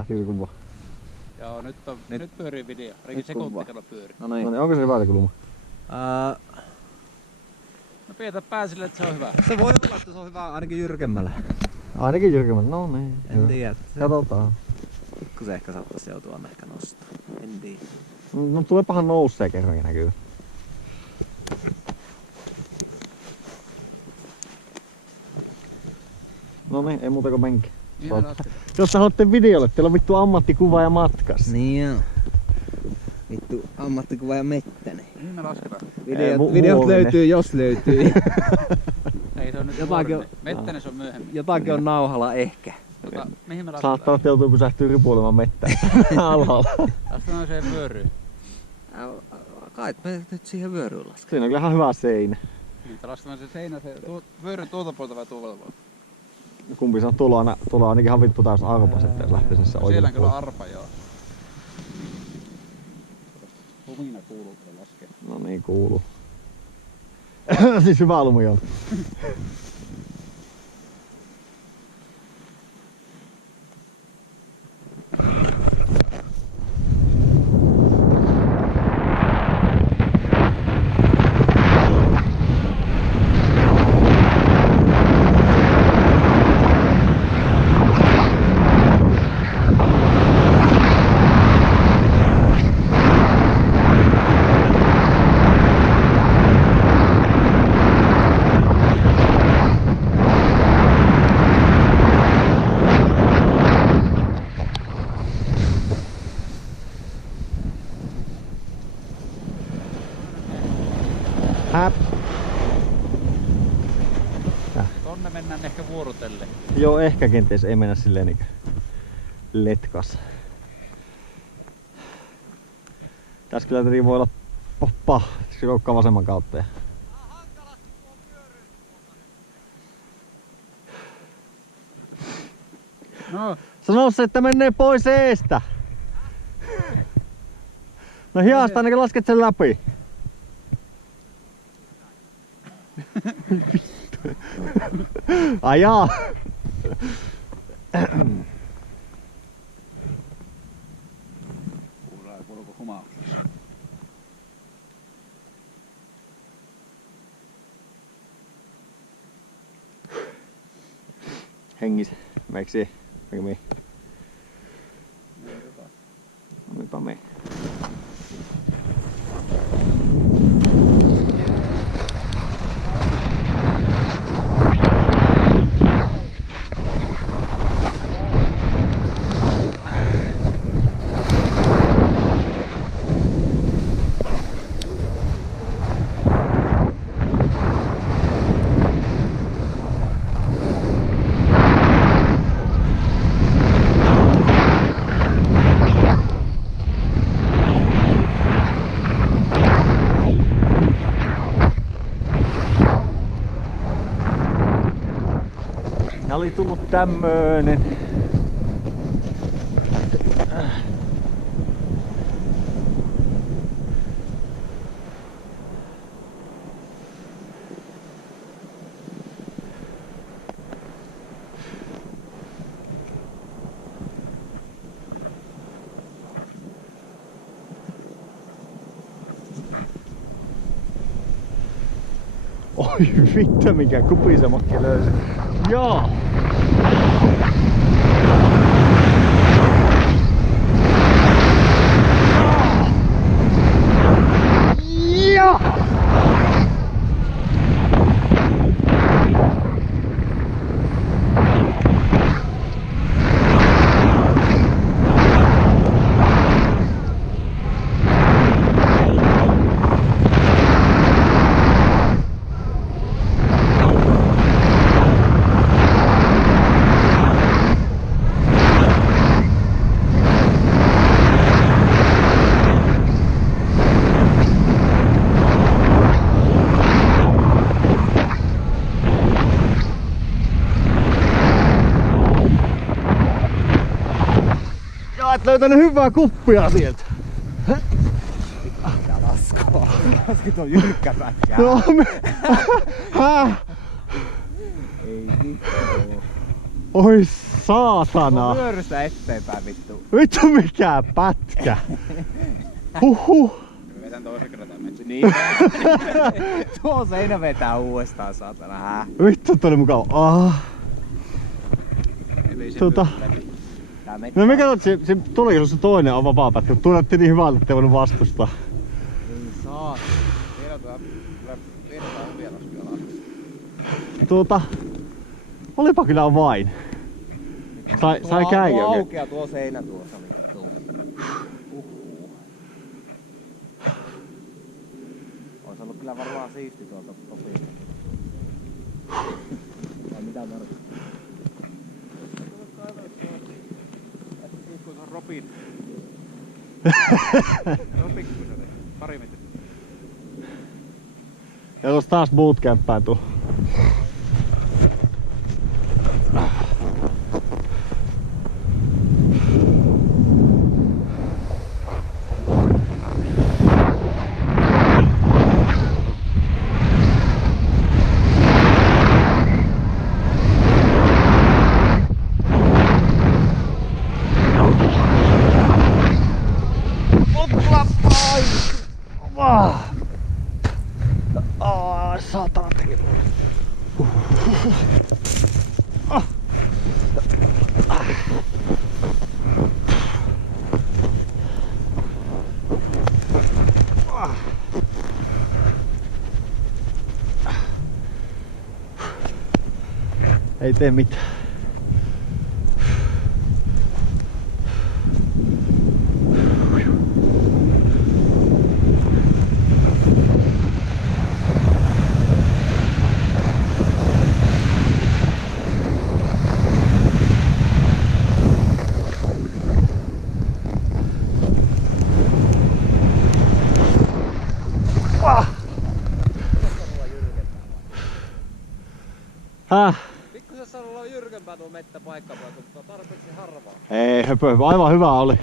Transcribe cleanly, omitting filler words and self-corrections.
Lähtikö kuva? Joo, nyt pyörii video. Reikin sekuntikalla pyörii. No niin, onko se hyvä kulma? No pidetään pää sille, että se on hyvä. Se voi olla, että se on hyvä ainakin jyrkemmällä. Ainakin jyrkemmällä, no niin. En tiedä. Katsotaan. Pikkusen ehkä saattaisi joutua ehkä nostaa. En tiedä. No tuleepahan nousee kerrankin näkyy. No niin, ei muuta kuin menki. Jos sä haluatte videolle, teillä on vittu ammattikuvaaja matkas. Niin joo. Vittu ammattikuvaaja Mettänen. Niin me lasketaan. Videot löytyy, jos löytyy. Ei se on nyt jotakin on, Mettänen se on myöhemmin. Jotakin on nauhalla ehkä. Mihin me lasketaan? Saattaa, että joutuu pysähtyä ripuilemaan mettään alhaalla. Lasketaan siihen vyöryyn. Kai me nyt siihen vyöryyn lasketaan. Siinä on kyllä ihan hyvä seinä. Niin, lasketaan se seinä, se vyöryn tuolta puolta vai tuolta puolta? Kumpi sanoo, tuolla on ainakin havittu taas arpas, että lähtee sinne oikealle. Siellä on kyllä arpa, joo. Humina kuuluu kyllä laskee. No niin, kuuluu. Siis hyvä lumi on. Tonne mennään ehkä vuorotelle. Joo, ehkä kenties ei mennä silleen niinkö letkas. Tässä kyllä voi olla poppa, se koukkaa vasemman kautta. Ja... No. Sano se, että menee pois eestä. No hiasta ainakin lasket sen läpi. Ajaa! Kuuluuko humaa? Hengis. Meiksi? Meikö mii? Mipa mii. Ja oli tullut tämmönen. Oi vittu mikä kupisemakki löysi. Joo! Joo! Olet löytänyt hyvää kuppia sieltä. Tää laskoo. Laski tuon jyrkkä pätkää. No me... Häh? Ei vittu. Oi saatana! Vyörystä eteenpäin vittu. Vittu mikä pätkä! Huhhuh! Vetän toisen kerran tämän metsin. Niin. Tuo seinä vetää uudestaan saatana. Häh? Vittu toi oli mukava. Eli se Tota. läpi. Tää metsä. No mikä se tuliko se toinen on vapaa pätkä? Tunnettiin niin hyvältä, ettei voinut vastustaa. Ei saa. Vedetään vielä Olipa kyllä vain. Sai käydä. Tuo aukea tuo seinä tuossa vittu. Ois ollut kyllä varmaan siisti tuolta kopista. Vai mitä Markku? Kun se on Robin. Robin kun se oli. Pari metriä. Ja tuossa taas bootcampään tuu. Saatana teki. Ei tee mitään. Pikkusen saanut olla jyrkempää tuo mettäpaikka, mutta tarpeeksi harvaa. Ei höpö, aivan hyvä oli.